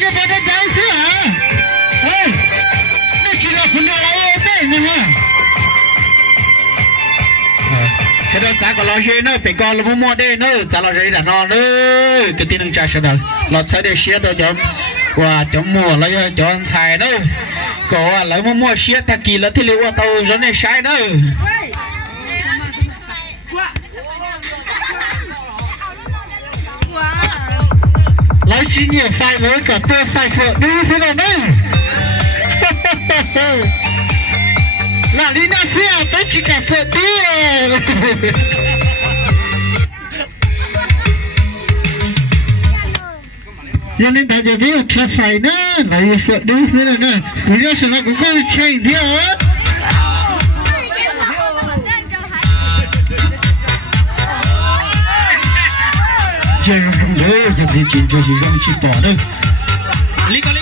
cái bà đã chạy xíu hả? Ê, nó chỉ là phần nào lại đây nữa hả? Cái đó chả có lo gì nữa, phải coi là mua đây nữa, chả lo gì là nó nữa, cái tin đừng trả sao đâu, lọt sẽ để xé đâu cho, qua cho mua lấy cho ăn xài nữa, có lấy mua xé ta kỳ là thì liệu qua tàu rồi này sai nữa. Lấy xin nhiều phai với cả tôi phai sợ đi thế nào đây? Là đi nào xe, tôi chỉ cả sợ đi. Giờ nên tại giờ biết là phải nữa, lại sợ đi thế nào nữa? Vì nó sợ là cũng có chạy theo á. Chơi không đúng đấy, giờ thì chỉ cho chỉ tỏ đâu. Lý có lý.